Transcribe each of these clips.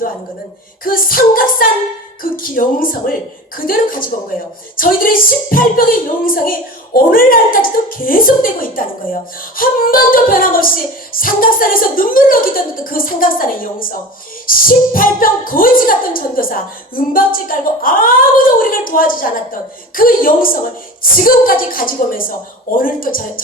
기도하는 거는 그 삼각산 그 영성을 그대로 가지고 온 거예요. 저희들의 18병의 영성이 오늘날까지도 계속되고 있다는 거예요. 한 번도 변함없이 삼각산에서 눈물로 기도했던 그 삼각산의 영성, 18병 거지 같던 전도사, 은박지 깔고 아무도 우리를 도와주지 않았던 그 영성을 지금까지 가지고 오면서 오늘 또 저는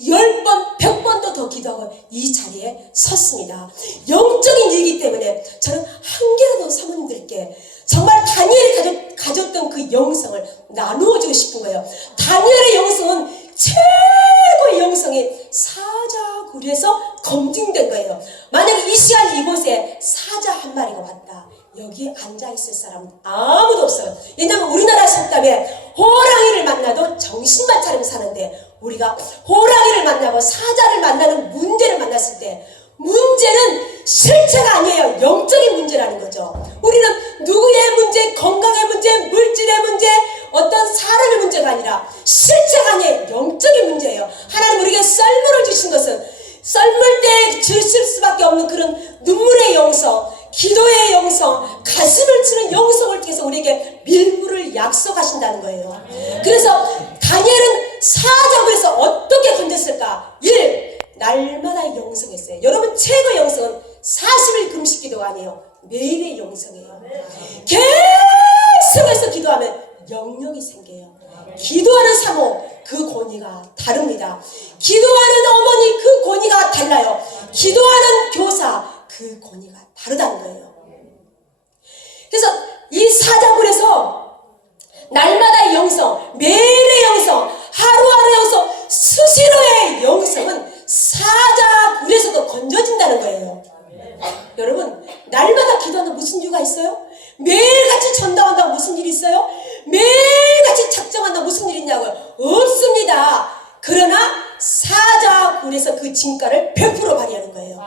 10번, 100번도 더 기도하고 이 자리에 섰습니다. 영적인 일이기 때문에 저는 한 개라도 사모님들께 정말 다니엘이 가졌던 그 영성을 나누어주고 싶은 거예요. 다니엘의 영성은 최고의 영성이 사자굴에서 검증된 거예요. 만약에 이 시간 이곳에 사자 한 마리가 왔다. 여기 앉아있을 사람은 아무도 없어요. 왜냐하면 우리나라 속담에 호랑이를 만나도 정신만 차리고 사는데 우리가 호랑이를 만나고 사자를 만나는 문제를 만났을 때 문제는 실체가 아니에요. 영적인 문제라는 거죠. 우리는 누구의 문제, 건강의 문제, 물질의 문제, 어떤 사람의 문제가 아니라 실체가 아니에요. 영적인 문제예요. 하나님 우리에게 썰물을 주신 것은 썰물 때 주실 수밖에 없는 그런 눈물의 영성, 기도의 영성, 가슴을 치는 영성을 통해서 우리에게 밀물을 약속하신다는 거예요. 그래서 다니엘은 사자굴에서 어떻게 건졌을까? 1. 날마다 영성했어요. 여러분 최고 영성은 40일 금식 기도가 아니에요. 매일의 영성이에요. 계속해서 기도하면 영역이 생겨요. 기도하는 사모 그 권위가 다릅니다. 기도하는 어머니 그 권위가 달라요. 기도하는 교사 그 권위가 다르다는 거예요. 그래서 이 사자굴에서 날마다의 영성, 매일의 영성, 하루하루 영성, 수시로의 영성은 사자굴에서도 건져진다는 거예요. 여러분 날마다 기도한다 무슨 이유가 있어요? 매일같이 전도한다고 무슨 일이 있어요? 매일같이 작정한다고 무슨 일이 있냐고요? 없습니다. 그러나 사자굴에서 그 진가를 100% 발휘하는 거예요.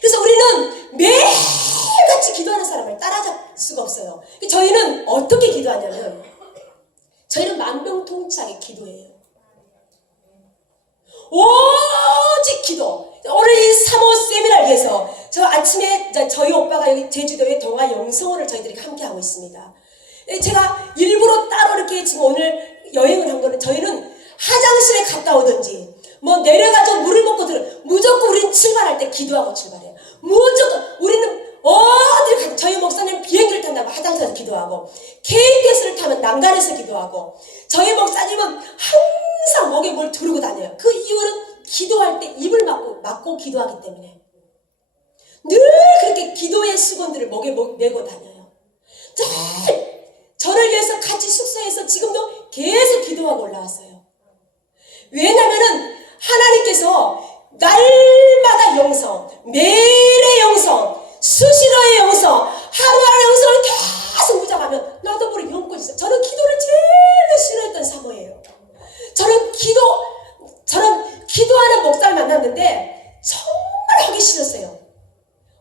그래서 우리는 매일같이 기도하는 사람을 따라잡을 수가 없어요. 저희는 어떻게 기도하냐면 저희는 만병통치하게 기도해요. 오직 기도. 오늘 이 사모 세미나를 위해서 저 아침에 저희 오빠가 여기 제주도에 동화 영성원을 저희들이 함께 하고 있습니다. 제가 일부러 따로 이렇게 지금 오늘 여행을 한 거는 저희는 화장실에 갔다 오든지 뭐 내려가서 물을 먹고 무조건 우리는 출발할 때 기도하고 출발해요. 무조건 우리는 어딜 가도 저희 목사님 비행기를 탄다고 화장실에서 기도하고 KTX를 타면 난간에서 기도하고 저희 목사님은 항상 목에 뭘 두르고 다녀요. 그 이유는 기도할 때 입을 막고 기도하기 때문에 늘 그렇게 기도의 수건들을 목에 메고 다녀요. 저를 위해서 같이 숙소에서 지금도 계속 기도하고 올라왔어요. 왜냐면은 하나님께서 날마다 영성, 매일의 영성, 수시로의 영성, 하루하루 영성을 계속 묻어가면 나도 모르게 영권이 있어요. 저는 기도를 제일 싫어했던 사모예요. 저는 기도하는 목사를 만났는데 정말 하기 싫었어요.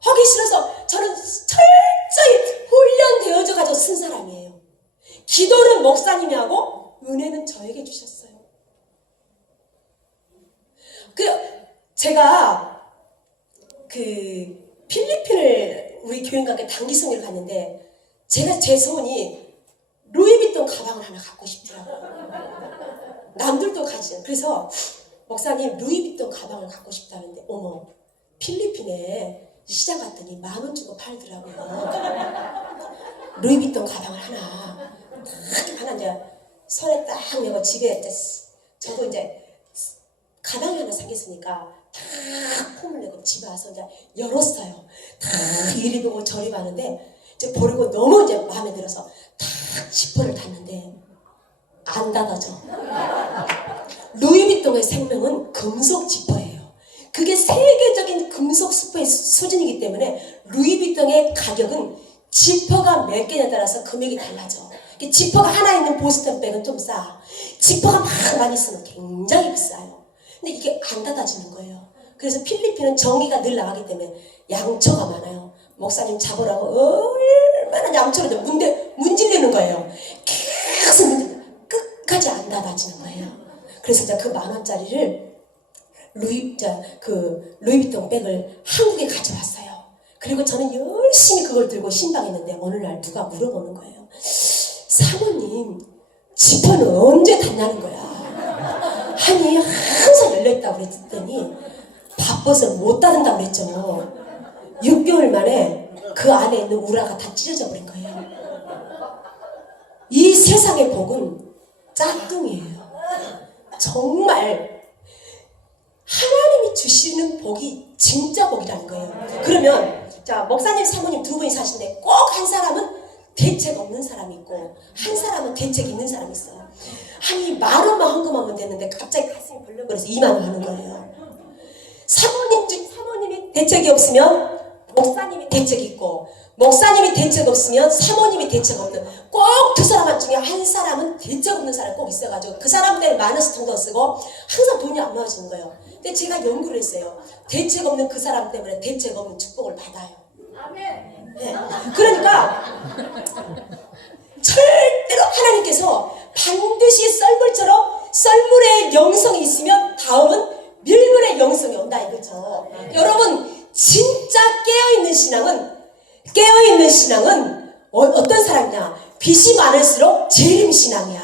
하기 싫어서 저는 철저히 훈련되어져 가지고 쓴 사람이에요. 기도는 목사님이 하고 은혜는 저에게 주셨어요. 제가 필리핀을 우리 교인과 함께 단기 성회를 갔는데 제 소원이 루이비통 가방을 하나 갖고 싶더라고요. 남들도 가지. 그래서 목사님 루이비통 가방을 갖고 싶다는데 어머 필리핀에 시장 갔더니 10,000원 주고 팔더라고요. 루이비통 가방을 하나 이제 손에 딱 메고 집에 저도 이제 가방이 하나 생겼으니까 탁 폼을 내고 집에 와서 이제 열었어요. 탁 이리 보고 저리 가는데 이제 보려고 너무 이제 마음에 들어서 탁 지퍼를 닫는데 안 닫아져. 루이비통의 생명은 금속 지퍼예요. 그게 세계적인 금속 지퍼의 수준이기 때문에 루이비통의 가격은 지퍼가 몇 개냐에 따라서 금액이 달라져. 지퍼가 하나 있는 보스턴 백은 좀 싸. 지퍼가 막 많이 있으면 굉장히 비싸요. 근데 이게 안 닫아지는 거예요. 그래서 필리핀은 전기가 늘 나가기 때문에 양초가 많아요. 목사님 잡으라고 얼마나 양초를 문질르는 거예요. 계속 끝까지 안 닫아지는 거예요. 그래서 제가 그 10,000원짜리를 루이비통 백을 한국에 가져왔어요. 그리고 저는 열심히 그걸 들고 신방했는데 어느 날 누가 물어보는 거예요. 사모님, 지퍼는 언제 닫냐는 거야. 아니, 항상 열려있다고 그랬더니 바빠서 못 닫는다고 그랬죠. 6개월 만에 그 안에 있는 우라가 다 찢어져 버린 거예요. 이 세상의 복은 짝퉁이에요. 정말 하나님이 주시는 복이 진짜 복이라는 거예요. 그러면 자, 목사님 사모님 두 분이 사시는데 꼭 한 사람은 대책 없는 사람이 있고 한 사람은 대책 있는 사람이 있어요. 아니, 10,000원만 헌금하면 되는데 갑자기 가슴이 벌렁거려서 20,000원 하는 거예요. 사모님이 대책이 없으면 목사님이 대책이 있고, 목사님이 대책 없으면 사모님이 대책 없는, 꼭 두 사람 중에 한 사람은 대책 없는 사람이 꼭 있어가지고 그 사람 때문에 많은 통도 쓰고 항상 돈이 안 모아지는 거예요. 근데 제가 연구를 했어요. 대책 없는 그 사람 때문에 대책 없는 축복을 받아요. 아멘. 네. 그러니까 절대로 하나님께서 반드시 썰물처럼 썰물의 영성이 있으면 다음은 밀물의 영성이 온다 이거죠. 여러분, 진짜 깨어있는 신앙은 어떤 사람이냐? 빚이 많을수록 재림신앙이야.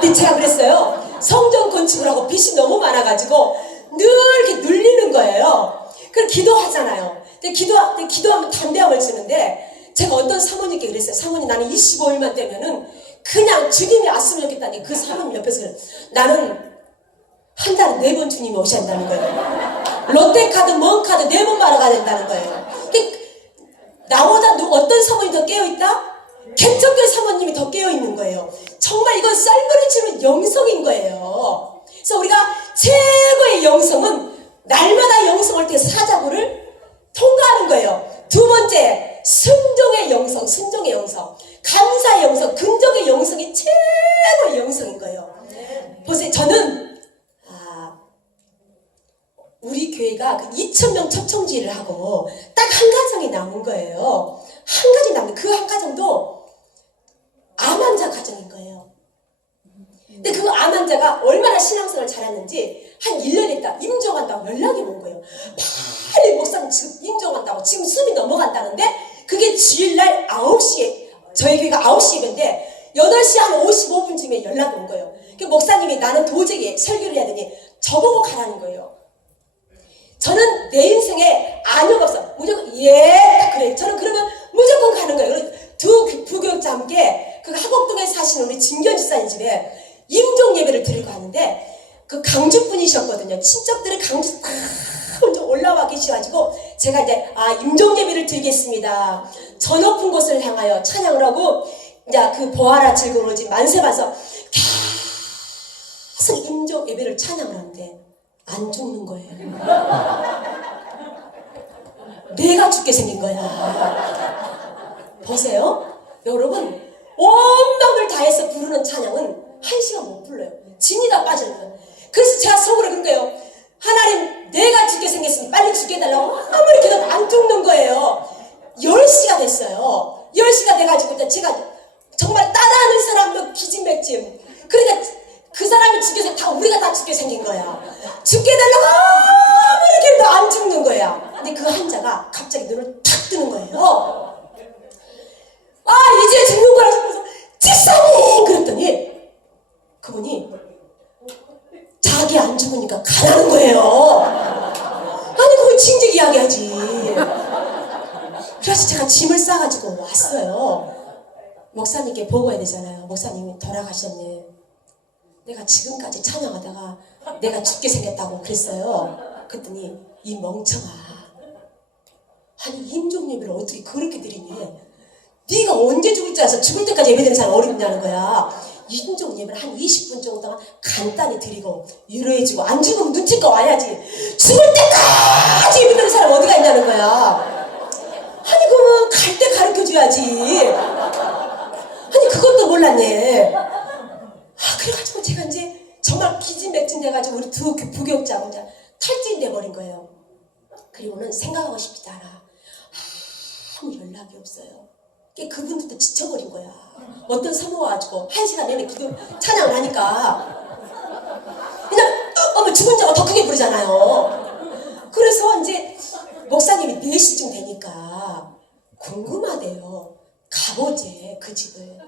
근데 제가 그랬어요. 성전 건축을 하고 빚이 너무 많아가지고 늘 이렇게 눌리는 거예요. 그걸 기도하잖아요. 근데 기도하면 담대함을 주는데 제가 어떤 사모님께 그랬어요. 사모님, 나는 25일만 되면은 그냥 주님이 왔으면 좋겠다니. 그 사모님 옆에서 그래요. 나는 한 달에 4번 주님이 오셔야 한다는 거예요. 롯데카드, 멍카드 4번 말아가야 된다는 거예요. 나보다 어떤 사모님이 더 깨어있다? 개척교회 사모님이 더 깨어있는 거예요. 정말 이건 썰물을 치는 영성인 거예요. 그래서 우리가 최고의 영성은 날마다 영성을 통해 사자구를 통과하는 거예요. 두 번째, 순종의 영성, 감사의 영성, 긍정의 영성이 최고의 영성인 거예요. 보세요. 저는 우리 교회가 2,000명 초청지를 하고 딱 한 가정이 남은 거예요. 한 가정이 남은, 그 한 가정도 암 환자 가정인 거예요. 근데 그 암 환자가 얼마나 신앙생활을 잘했는지 한 1년 있다 임종한다고 연락이 온 거예요. 빨리 목사님 지금 임종한다고, 지금 숨이 넘어간다는데, 그게 주일날 9시에, 저희 교회가 9시 예배인데 8시 한 55분쯤에 연락이 온 거예요. 그 목사님이 나는 도저히 설교를 해야 되니 저보고 가라는 거예요. 저는 내 인생에 아니가 없어. 무조건 그래. 저는 그러면 무조건 가는 거예요. 두 부교육자 함께 그 하곡동에 사시는 우리 진견 집사님 집에 임종 예배를 드리고 하는데, 그 강주 분이셨거든요. 친척들이 강주 다 먼저 올라와 계셔가지고 제가 이제 임종 예배를 드리겠습니다. 저 높은 곳을 향하여 찬양을 하고 이제 그 보아라 즐거워지 만세만서 계속 임종 예배를 찬양을 하는데 안 죽는 거예요. 내가 죽게 생긴 거야. 보세요. 여러분, 온 마음을 다해서 부르는 찬양은 1시간 못 불러요. 진이 다 빠져요. 그래서 제가 속으로 그런 거예요. 하나님, 내가 죽게 생겼으니 빨리 죽게 해달라고 아무리 기도도 안 죽는 거예요. 10시가 됐어요. 10시가 돼가지고 제가 정말 따라하는 사람도 기진맥진. 그러니까 그 사람이 죽게 다 우리가 다 죽게 생긴 거야. 죽게 해달라고 아무리 해도 안 죽는 거야. 근데 그 환자가 갑자기 눈을 탁 뜨는 거예요. 이제 죽는 거라 싶어서 집사님 그랬더니 그분이 자기 안 죽으니까 가라는 거예요. 아니 그걸 진즉 이야기하지. 그래서 제가 짐을 싸가지고 왔어요. 목사님께 보고해야 되잖아요. 목사님이 돌아가셨네. 내가 지금까지 찬양하다가 내가 죽게 생겼다고 그랬어요. 그랬더니 이 멍청아, 아니 임종 예배를 어떻게 그렇게 드리니? 네가 언제 죽을 줄 알아서 죽을 때까지 예배드리는 사람 어렵냐는 거야. 임종 예배를 한 20분 정도만 간단히 드리고 위로해주고, 안 죽으면 눈치껏 와야지. 죽을 때까지 예배드리는 사람 어디가 있냐는 거야. 아니 그러면 갈 때 가르쳐줘야지. 아니 그것도 몰랐네. 그래가지고 제가 이제 정말 기진맥진 돼가지고 우리 두 부교육자하고 이제 탈진이 돼버린 거예요. 그리고는 생각하고 싶지도 않아. 아무 연락이 없어요. 그분들도 지쳐버린 거야. 어떤 사모 와가지고 1시간 내내 기도 찬양을 하니까 그냥 죽은 자가 더 크게 부르잖아요. 그래서 이제 목사님이 4시쯤 되니까 궁금하대요. 가보재 그 집을.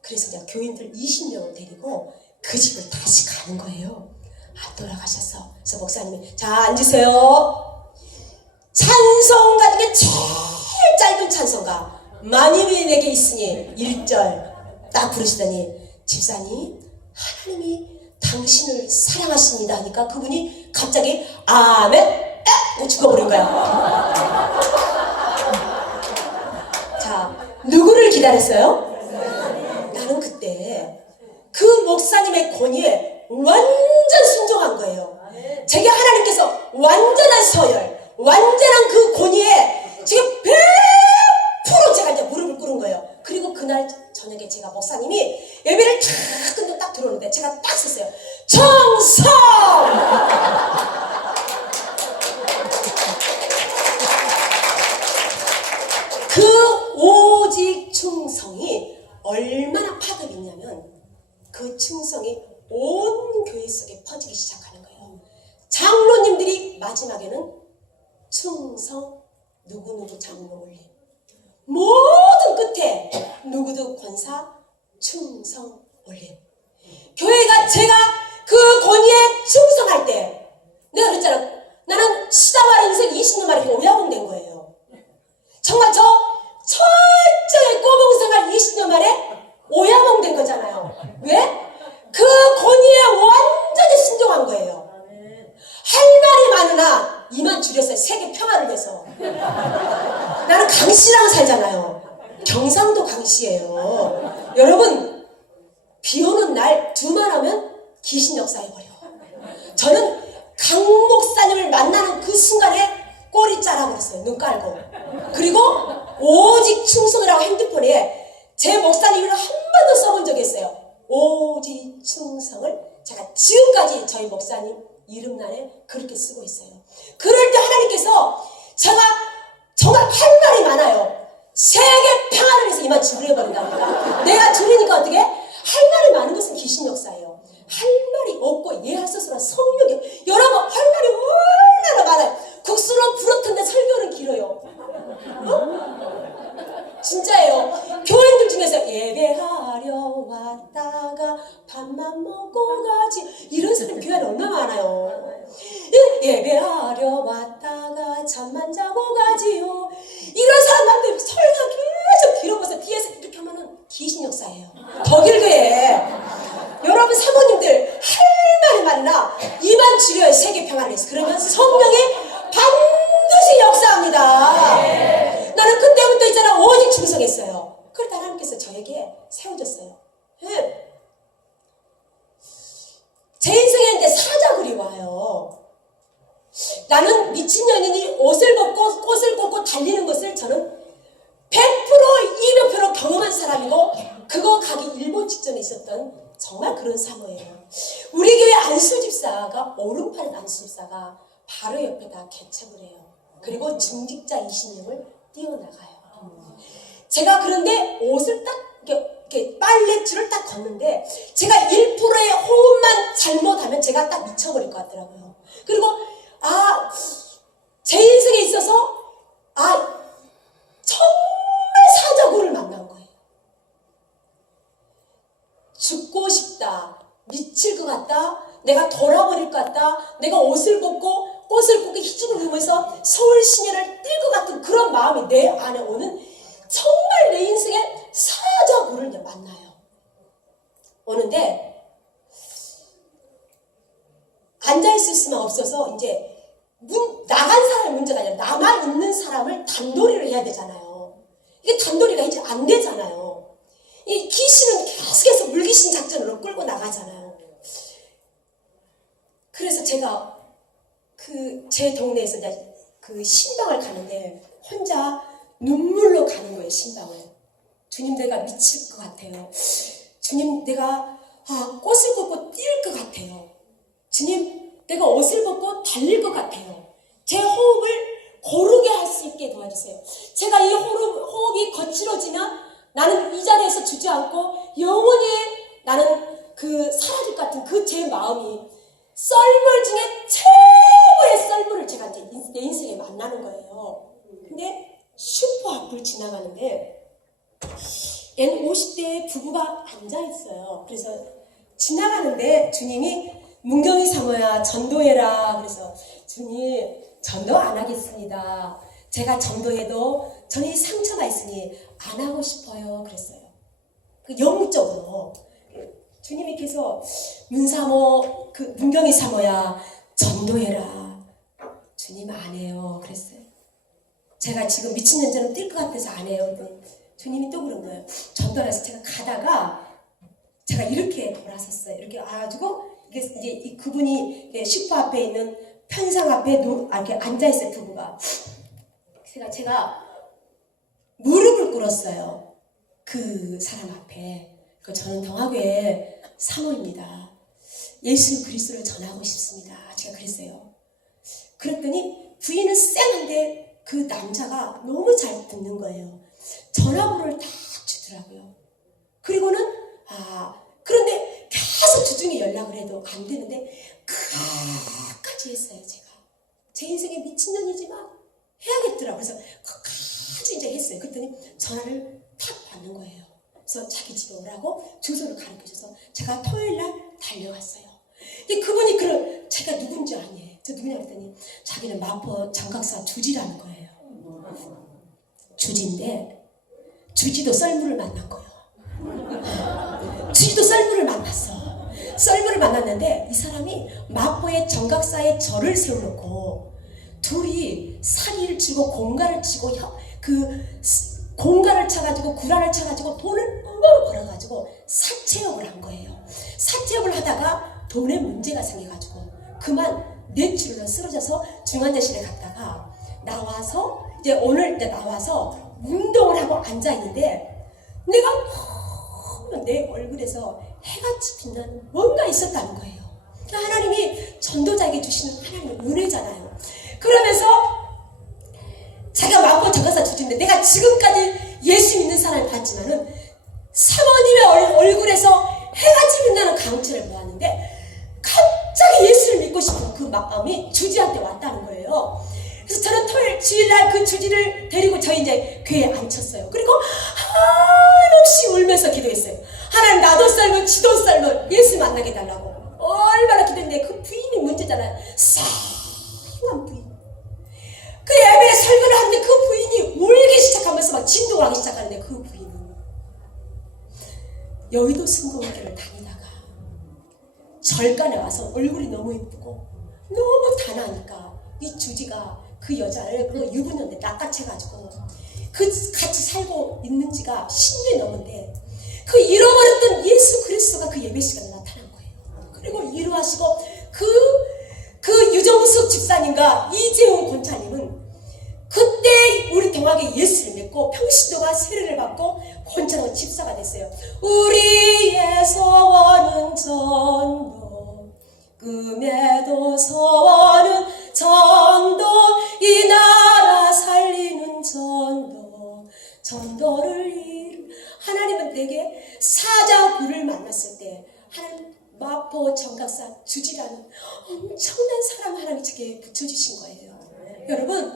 그래서 이제 교인들 20명을 데리고 그 집을 다시 가는 거예요. 아, 돌아가셨어. 그래서 목사님이 자 앉으세요. 찬송가 중에 제일 짧은 찬송가 만임이 내게 있으니 1절 딱 부르시더니 집사님 하나님이 당신을 사랑하십니다 하니까 그분이 갑자기 아멘 하고 죽어버린 거야. 자, 누구를 기다렸어요? 나는 그때 그 목사님의 권위에 완전 순종한 거예요. 제게 하나님께서 완전한 서열, 완전한 그 권위에 지금 100% 제가 이제 무릎을 꿇은 거예요. 그리고 그날 저녁에 제가 목사님이 예배를 딱 끝내고 딱 들어오는데 제가 딱 썼어요. 충성! 그 오직 충성이 얼마나 파급이 있냐면 그 충성이 온 교회 속에 퍼지기 시작하는 거예요. 장로님들이 마지막에는 충성 누구누구 장로 올림, 모든 끝에 누구도 권사 충성 올림. 교회가 제가 그 권위에 충성할 때 내가 그랬잖아. 나는 시다와 인생 20년 만에 오야봉된 거예요. 정말 저 철저히 꼬봉생활 20년 만에 오야봉된 거잖아요. 왜? 그 권위에 완전히 순종한 거예요. 할 말이 많으나 이만 줄였어요. 세계 평화를 위해서. 나는 강씨랑 살잖아요. 경상도 강씨예요. 여러분 비 오는 날 두말 하면 귀신 역사해버려. 저는 강 목사님을 만나는 그 순간에 꼬리 잘라버렸어요. 눈 깔고. 그리고 오직 충성이라고 핸드폰에 제 목사님 이름을 한 번도 써본 적이 있어요. 오직 충성을 제가 지금까지 저희 목사님 이름란에 그렇게 쓰고 있어요. 그럴 때 하나님께서 제가 정말 할 말이 많아요. 세계 평화를 위해서 이만 줄여버린다니까. 내가 줄이니까 어떻게? 할 말이 많은 것은 귀신 역사예요. 할 말이 없고 이해할 수 없는 성령이. 여러분 할 말이 얼마나 많아요. 국수로 부럽던데 설교는 길어요. 어? 진짜예요. 교인들 중에서 예배하려 왔다가 밥만 먹고 가지 이런 사람 교회 안에 얼마나 많아요. 예배하려 왔다가 잠만 자고 가지요. 이런 사람한테 설교가 계속 길어버려서 뒤에서 이렇게 하면은 귀신 역사예요. 더 길게 해. 여러분 사모님들 할 말이 많으나 이만 줄여요. 세계 평화를 위해서. 그러면 성령이 반드시 역사합니다. 나는 그때부터 있잖아 오직 충성했어요. 그럴 때 하나님께서 저에게 세워줬어요. 제 인생에 이제 사자굴이 와요. 나는 미친년이니 옷을 벗고 꽃을 꽂고 달리는 것을 저는 100% 200% 경험한 사람이고 그거 가기 일본 직전에 있었던 정말 그런 사모예요. 우리 교회 안수집사가 오른팔 안수집사가 바로 옆에다 개척을 해요. 그리고 중직자 20명을 띄워나가요. 제가 그런데 옷을 딱 이렇게 빨래줄을 딱 걷는데 제가 1%의 호흡만 잘못하면 제가 딱 미쳐버릴 것 같더라고요. 그리고 제 인생에 있어서 정말 사자구를 만난 거예요. 죽고 싶다, 미칠 것 같다, 내가 돌아버릴 것 같다, 내가 옷을 벗고 꽃을 꽂고 희죽을 누면서 서울 시내를 뛸 것 같은 그런 마음이 내 안에 오는 정말 내 인생에 사자구를 만나요. 오는데 앉아있을 수만 없어서 이제 나간 사람이 문제가 아니라 남아있는 사람을 단도리를 해야 되잖아요. 이게 단도리가 이제 안 되잖아요. 이 귀신은 계속해서 물귀신 작전으로 끌고 나가잖아요. 그래서 제가 제 동네에서 이제 그 신방을 가는데 혼자 눈물로 가는 거예요. 신방을. 주님 내가 미칠 것 같아요. 주님 내가 꽃을 꽂고 뛸 것 같아요. 주님 내가 옷을 벗고 달릴 것 같아요. 제 호흡을 고르게 할 수 있게 도와주세요. 제가 이 호흡이 거칠어지면 나는 이 자리에서 주저앉고 영원히 나는 사라질 것 같은 그 제 마음이 썰물 중에 최고의 썰물을 제가 이제 내 인생에 만나는 거예요. 근데 슈퍼 앞을 지나가는데 얘는 50대 부부가 앉아있어요. 그래서 지나가는데 주님이 문경이 사모야 전도해라. 그래서 주님 전도 안 하겠습니다. 제가 전도해도 저는 상처가 있으니 안 하고 싶어요. 그랬어요. 그 영적으로 주님이 계속 문사모 그 문경이 사모야 전도해라. 주님 안 해요. 그랬어요. 제가 지금 미친 년처럼 뛸 것 같아서 안 해요. 그랬더니 주님이 또 그런 거예요. 전도해서 제가 가다가 제가 이렇게 돌아섰어요. 이렇게 와가지고 이제 그분이 슈퍼 앞에 있는 편상 앞에 이렇게 앉아있어요. 부부가. 제가 무릎을 꿇었어요. 그 사람 앞에. 저는 동학교의 사모입니다. 예수 그리스도를 전하고 싶습니다. 제가 그랬어요. 그랬더니 부인은 쌩한데 그 남자가 너무 잘 듣는 거예요. 전화번호를 딱 주더라고요. 그리고는 그런데 계속 주중에 연락을 해도 안 되는데 끝까지 했어요. 제가 제 인생의 미친년이지만 해야겠더라고요. 그래서 끝까지 이제 했어요. 그랬더니 전화를 탁 받는 거예요. 그래서 자기 집에 오라고 주소를 가르쳐줘서 제가 토요일날 달려갔어요. 근데 그분이 제가 누군지 아니에요. 저 누구냐 그랬더니 자기는 마포 장각사 주지라는 거예요. 주지인데 주지도 썰물을 만난 거예요. 주지도 썰물을 만났어. 썰물을 만났는데 이 사람이 마포의 정각사에 절을 세워놓고 둘이 사기를 치고 공갈을 치고 공갈을 쳐가지고 구라를 쳐가지고 돈을 얼마나 벌어가지고 사채업을 한 거예요. 사채업을 하다가 돈에 문제가 생겨가지고 그만 뇌출로 쓰러져서 중환자실에 갔다가 나와서 오늘 나와서 운동을 하고 앉아있는데 내가 너무 내 얼굴에서 해같이 빛나는 뭔가 있었다는 거예요. 하나님이 전도자에게 주시는 하나님의 은혜잖아요. 그러면서 제가 마포 정가사 주지인데 내가 지금까지 예수 믿는 사람을 봤지만은 사모님의 얼굴에서 해같이 빛나는 강철을 보았는데 갑자기 예수를 믿고 싶은 그 마음이 주지한테 왔다는 거예요. 그래서 저는 토요일 주일날 그 주지를 데리고 저희 이제 교회에 앉혔어요. 그리고 한없이 울면서 기도했어요. 하나님 나도 썰고 지도 썰고 예수 만나게 해달라고. 얼마나 기도했는데 그 부인이 문제잖아요. 쌍한 부인. 그 예배에 설교를 하는데 그 부인이 울기 시작하면서 막 진동하기 시작하는데 그 부인은 여의도 순공교를 다니다가 절간에 와서 얼굴이 너무 예쁘고 너무 단아하니까 이 주지가 그 여자를 그 유부녀인데 낚아채가지고 같이 살고 있는 지가 10년 넘은데 그 잃어버렸던 예수 그리스도가 그 예배 시간에 나타난 거예요. 그리고 위로하시고 그 유정숙 집사님과 이재용 권사님은 그때 우리 동학에 예수를 믿고 평신도가 세례를 받고 권사로 집사가 됐어요. 우리의 소원은 전도, 꿈에도 소원은 전도, 이 나라 살리는 전도, 전도를 하나님은 내게 사자굴을 만났을 때 하나님 마포 정각사 주지라는 엄청난 사람 하나님이 제게 붙여주신 거예요. 여러분